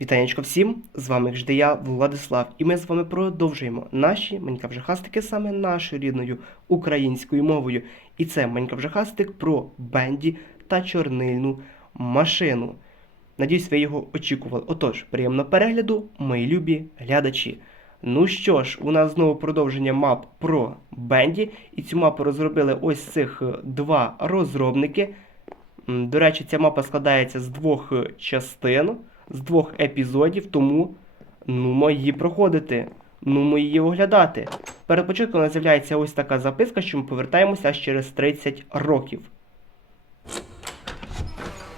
Вітанечко всім! З вами завжди я, Владислав, і ми з вами продовжуємо наші манькавжахастики саме нашою рідною українською мовою. І це манькавжахастик про Бенді та чорнильну машину. Надіюсь, ви його очікували. Отож, приємного перегляду, мої любі глядачі. Ну що ж, у нас знову продовження мап про Бенді, і цю мапу розробили ось цих е, два розробники. До речі, ця мапа складається з двох е, частин, з двох епізодів, тому ну ми її проходити, ну ми її оглядати. Перед початком у нас з'являється ось така записка, що ми повертаємося аж через 30 років.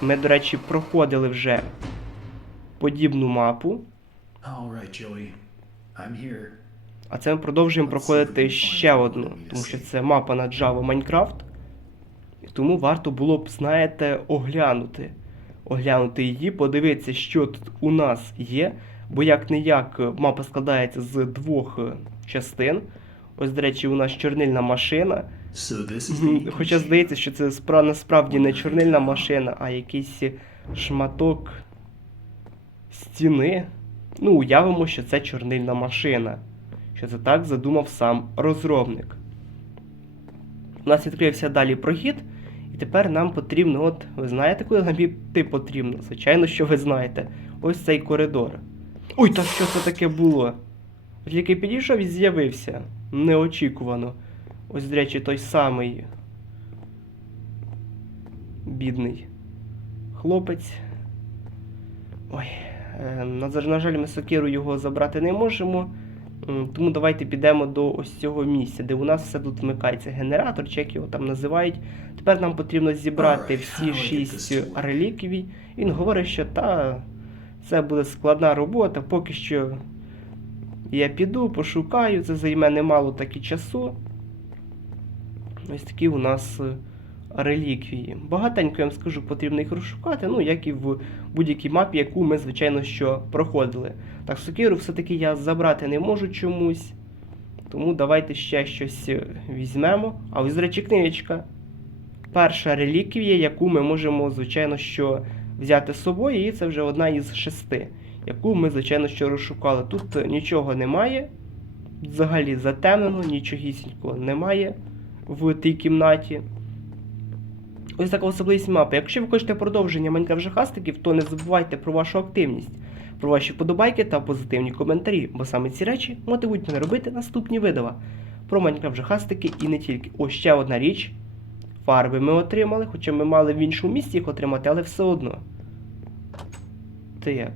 Ми, до речі, проходили вже подібну мапу, а це ми продовжуємо проходити ще одну, тому що це мапа на Java Minecraft. І тому варто було б, знаєте, оглянути. Оглянути її, подивитися, що тут у нас є. Бо як не як мапа складається з двох е, частин. Ось, до речі, у нас чорнильна машина. So Хоча здається, що це спра... насправді не чорнильна машина, а якийсь шматок стіни. Ну, уявимо, що це чорнильна машина. Що це так задумав сам розробник. У нас відкрився далі прохід, тепер нам потрібно, от, ви знаєте, куди нам йти потрібно? Звичайно, що ви знаєте. Ось цей коридор. Ой, та що це таке було? Тільки підійшов і з'явився. Неочікувано. Ось, до речі, той самий бідний хлопець. Ой, е, на жаль, ми сокиру його забрати не можемо. М, Тому давайте підемо до ось цього місця, де у нас все тут вмикається генератор, чи як його там називають. Тепер нам потрібно зібрати всі шість реліквій. Він говорить, що та це буде складна робота, поки що я піду, пошукаю, це займе немало таки часу. Ось такі у нас е, реліквії. Багатенько я вам скажу, потрібно їх розшукати, ну як і в будь-якій мапі, яку ми, звичайно, що проходили. Так, сокиру все-таки я забрати не можу чомусь. Тому давайте ще щось е, візьмемо. А ось, до речі, книжечка. Перша реліквія, яку ми можемо, звичайно, що взяти з собою, і це вже одна із шести, яку ми, звичайно, що розшукали. Тут е, нічого немає. Взагалі затемнено, нічогісінького немає в тій кімнаті. Ось така особливість мапи. Якщо ви хочете продовження Майнкрафт-жахастиків, то не забувайте про вашу активність, про ваші вподобайки та позитивні коментарі, бо саме ці речі мотивують мене робити наступні відео про Майнкрафт-жахастики і не тільки. Ось ще одна річ. Фарби ми отримали, хоча ми мали в іншому місці їх отримати, але все одно. Так.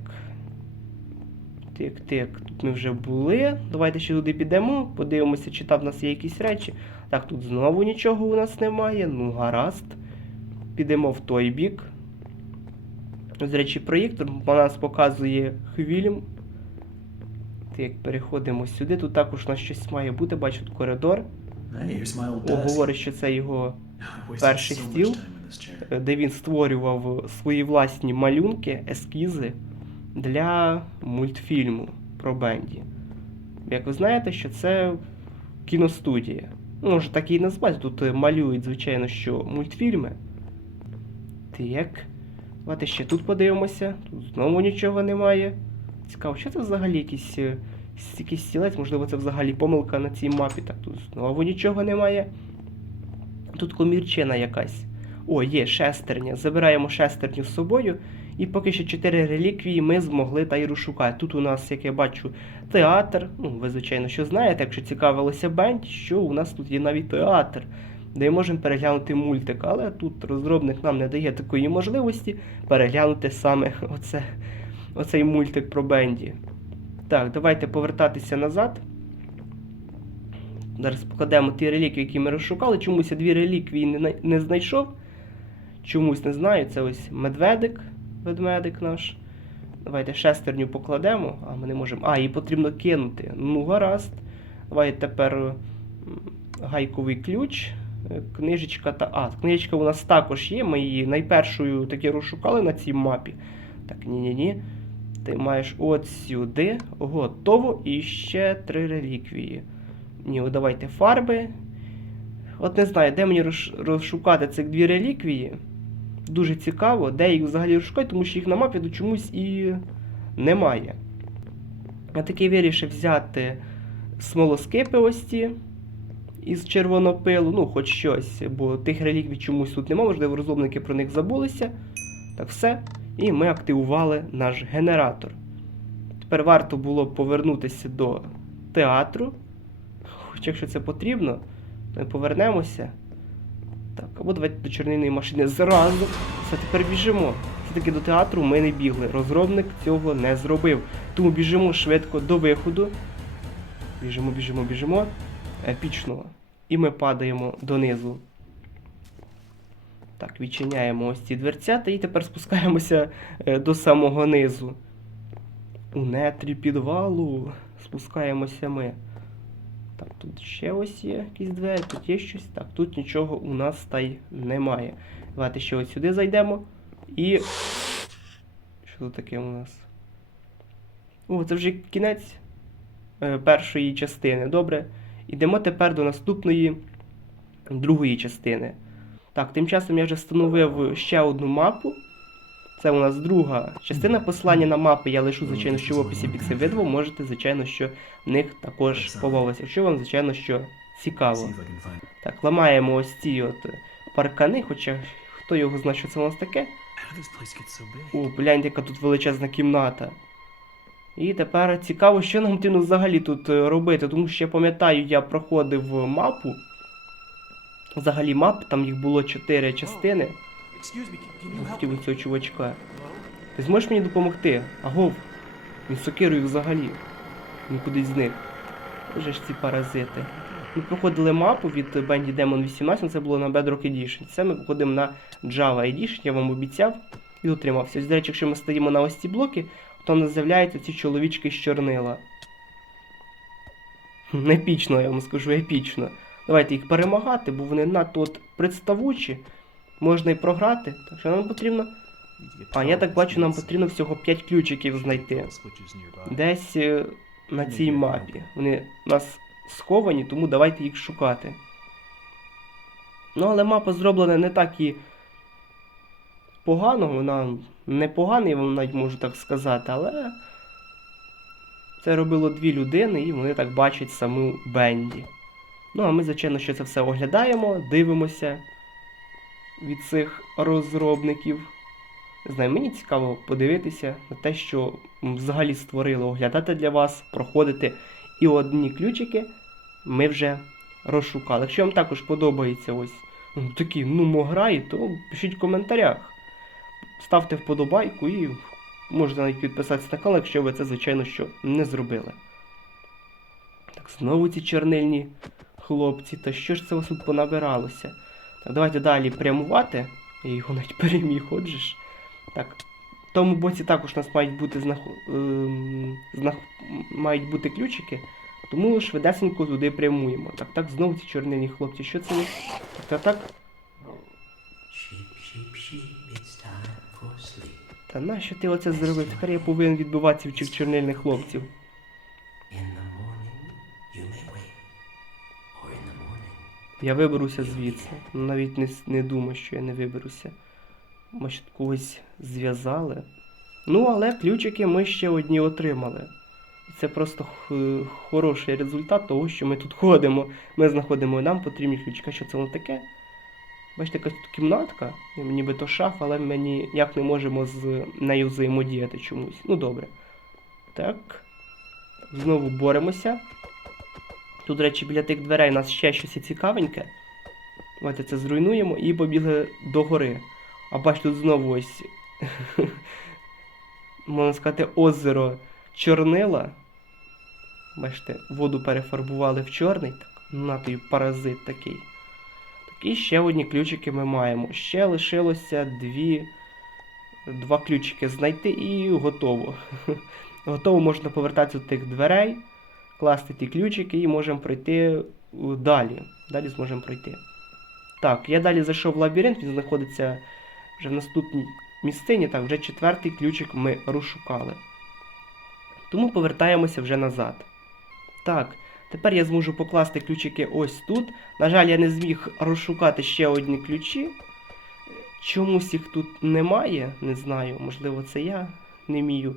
Так, так, тут ми вже були. Давайте ще туди підемо, подивимося, чи там в нас є якісь речі. Так, тут знову нічого у нас немає. Ну, гаразд. Підемо в той бік. До речі, проєктор по нас показує хвілем. Так, переходимо сюди. Тут також у нас щось має бути, бачу тут коридор. Hey, говорить, що це його перший стіл. е, де він створював свої власні малюнки, ескізи для мультфільму про Бенді. Як ви знаєте, що це кіностудія. Ну, може так і назвати. Тут малюють, звичайно, що мультфільми. Так. Давайте ще тут подивимося. Тут знову нічого немає. Цікаво, що це взагалі якийсь, е, якийсь стілець, можливо, це взагалі помилка на цій мапі. Так, тут знову нічого немає. Тут комірчина якась. О, є шестерня. Забираємо шестерню з собою. І поки що чотири реліквії ми змогли та й розшукати. Тут у нас, як я бачу, театр. Ну, ви, звичайно, що знаєте, якщо цікавилося бенд, що у нас тут є навіть театр, де ми можемо переглянути мультик. Але тут розробник нам не дає такої можливості переглянути саме оце, оцей мультик про Бенді. Так, давайте повертатися назад. Зараз покладемо ті реліквії, які ми розшукали. Чомусь я дві реліквії не, не знайшов. Чомусь не знаю. Це ось медведик, ведмедик наш. Давайте шестерню покладемо, а ми не можемо. А, її потрібно кинути. Ну, гаразд. Давайте тепер гайковий ключ, книжечка та. А, книжечка у нас також є. Ми її найпершою таки розшукали на цій мапі. Так, ні-ні-ні. Ти маєш от сюди. Готово. І ще три реліквії. Ні, давайте фарби. От не знаю, де мені розшукати цих дві реліквії. Дуже цікаво, де їх взагалі розшукати, тому що їх на мапі до чомусь і немає. Я таки вирішив взяти смолоскипи ось ті із червонопилу, ну, хоч щось, бо тих реліквій чомусь тут немає, можливо, розробники про них забулися. Так все. І ми активували наш генератор. Тепер варто було повернутися до театру. Хоч якщо це потрібно, то ми повернемося. Так, або давайте до чорнильної машини зразу. Все, тепер біжимо. Все-таки до театру ми не бігли. Розробник цього не зробив. Тому біжимо швидко до виходу. Біжимо, біжимо, біжимо. Епічного. І ми падаємо донизу. Так, відчиняємо ось ці дверцята і тепер спускаємося е, до самого низу. У нетрі підвалу спускаємося ми. Так, тут ще ось є якісь двері, тут є щось. Так, тут нічого у нас та й немає. Давайте ще ось сюди зайдемо. І. Що тут таке у нас? О, це вже кінець е, першої частини. Добре. Ідемо тепер до наступної другої частини. Так, тим часом я вже встановив ще одну мапу. Це у нас друга частина посилання на мапи. Я лишу, звичайно, що в описі під цим відео. Можете, звичайно, що в них також побавитися, якщо вам, звичайно, що цікаво. Так, ламаємо ось ці от паркани, хоча хто його знає, що це у нас таке. О, гляньте, яка тут величезна кімната. І тепер цікаво, що нам потрібно взагалі тут е, робити, тому що я пам'ятаю, я проходив мапу. Взагалі мап, там їх було чотири частини. Хотів цього чувачка. Ти зможеш мені допомогти? Агов. Він сокирою взагалі. Він кудись зник. Вже ж ці паразити. Ми проходили мапу від Bendy Demon 18, це було на Bedrock Edition. Це ми проходимо на Java Edition, я вам обіцяв і дотримався. Ось, до речі, якщо ми стоїмо на ось ці блоки, то нас з'являються ці чоловічки з чорнила. Епічно, я вам скажу, епічно. Давайте їх перемагати, бо вони надто от представучі. Можна і програти. Так що нам потрібно. А, я так бачу, нам потрібно всього 5 ключиків знайти. Десь е, на цій мапі. Вони у нас сховані, тому давайте їх шукати. Ну, але мапа зроблена не так і погано, вона непогана, я вам навіть можу так сказати, але це робило дві людини, і вони так бачать саму Бенді. Ну, а ми, звичайно, що це все оглядаємо, дивимося від цих розробників. Не знаю, мені цікаво подивитися на те, що взагалі створили, оглядати для вас, проходити. І одні ключики ми вже розшукали. Якщо вам також подобається ось м, такі нумо грає, то пишіть в коментарях. Ставте вподобайку і можете навіть підписатися на канал, якщо ви це, звичайно, що не зробили. Так, знову ці чорнильні хлопці. Та що ж це у вас тут понабиралося? Так, давайте далі прямувати. Я його навіть переміг, отже. Так. В тому боці також у нас мають бути знах... ем, знах... мають бути ключики, тому швидесенько туди прямуємо. Так, так, знову ці чорнильні хлопці. Що це? Так, так, так. Та нащо ти оце зробив? Тепер я повинен відбиватися в цих чорнильних хлопців. Я виберуся звідси. Навіть не, не думаю, що я не виберуся. Може, тут когось зв'язали. Ну, але ключики ми ще одні отримали. І це просто хороший результат того, що ми тут ходимо. Ми знаходимо нам потрібні ключики. Що це воно таке? Бачите, якась тут кімнатка, ніби то шаф, але ми ніяк не можемо з нею взаємодіяти чомусь. Ну добре. Так. Знову боремося. Тут, до речі, біля тих дверей у нас ще щось цікавеньке. Давайте це зруйнуємо і побігли до гори. А бач, тут знову ось. Можна сказати, озеро чорнила. Бачите, воду перефарбували в чорний. Так, на той паразит такий. І ще одні ключики ми маємо. Ще лишилося дві. Два ключики знайти і готово. Готово можна повертатися до тих дверей класти ті ключики і можемо пройти е, далі. Далі зможемо пройти. Так, я далі зайшов в лабіринт, він знаходиться вже в наступній місцині. Так, вже четвертий ключик ми розшукали. Тому повертаємося вже назад. Так, тепер я зможу покласти ключики ось тут. На жаль, я не зміг розшукати ще одні ключі. Чомусь їх тут немає, не знаю, можливо, це я не вмію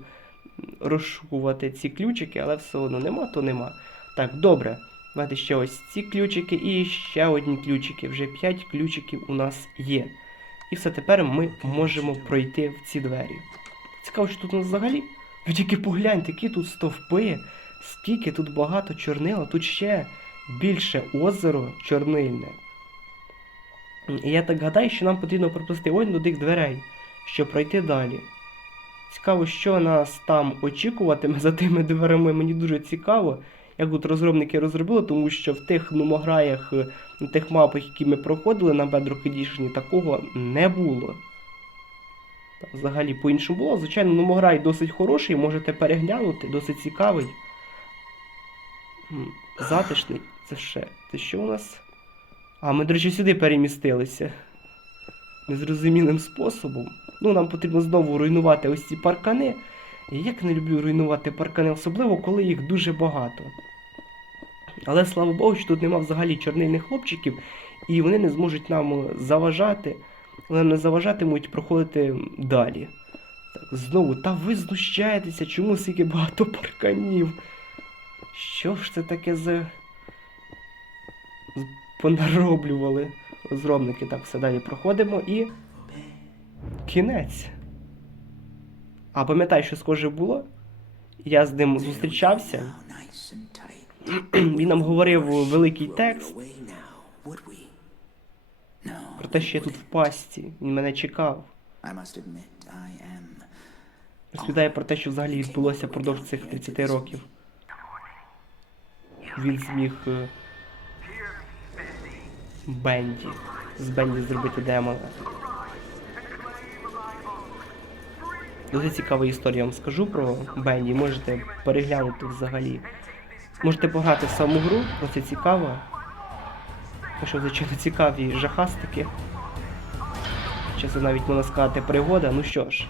розшукувати ці ключики, але все одно нема, то нема. Так, добре. Давайте ще ось ці ключики і ще одні ключики. Вже 5 ключиків у нас є. І все тепер ми можемо пройти в ці двері. Цікаво, що тут у нас взагалі. Ви тільки погляньте, які тут стовпи, скільки тут багато чорнила, тут ще більше озеро чорнильне. І я так гадаю, що нам потрібно пропустити ось до тих дверей, щоб пройти далі. Цікаво, що нас там очікуватиме за тими дверима. Мені дуже цікаво, як тут розробники розробили, тому що в тих нумограях, на тих мапах, які ми проходили на Bedrock Edition, такого не було. Взагалі по-іншому було. Звичайно, нумограй досить хороший, можете переглянути, досить цікавий. Затишний. Це ще. Це що у нас? А, ми, до речі, сюди перемістилися. Незрозумілим способом. Ну, нам потрібно знову руйнувати ось ці паркани. І як не люблю руйнувати паркани, особливо коли їх дуже багато. Але слава Богу, що тут нема взагалі чорнильних хлопчиків, і вони не зможуть нам заважати, вони не заважатимуть проходити далі. Так, знову, та ви знущаєтеся, чому стільки багато парканів? Що ж це таке за. понароблювали розробники? Так, все далі проходимо і. Кінець. А пам'ятай, що схоже було? Я з ним зустрічався. Він нам говорив великий текст про те, що я тут в пастці. Він мене чекав. Розповідає про те, що взагалі відбулося впродовж цих 30 років. Він зміг е, Бенді. З Бенді зробити демона. Дуже цікава історія вам скажу про Бенді. Можете переглянути взагалі. Можете пограти в саму гру, бо це цікаво. Що, звичайно, цікаві жахастики. Чи навіть можна сказати пригода. Ну що ж,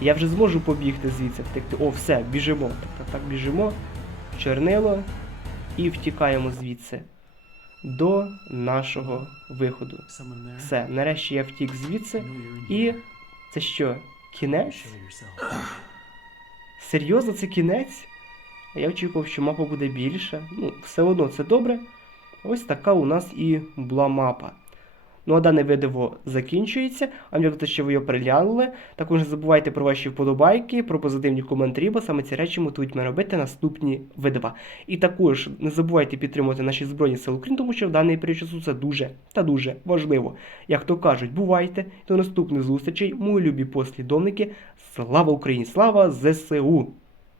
я вже зможу побігти звідси, втекти. О, все, біжимо. Так, так, біжимо. Чорнило. І втікаємо звідси. До нашого виходу. Все, нарешті я втік звідси. In І це що? Кінець? Серйозно, це кінець? Я очікував, що мапа буде більша. Ну, все одно це добре. Ось така у нас і була мапа. Ну а дане відео закінчується. А мені те, що ви його переглянули. Також не забувайте про ваші вподобайки, про позитивні коментарі, бо саме ці речі мотивують мене робити наступні відео. І також не забувайте підтримувати наші Збройні Сили України, тому що в даний період часу це дуже та дуже важливо. Як то кажуть, бувайте до наступних зустрічей, мої любі послідовники. Слава Україні! Слава ЗСУ!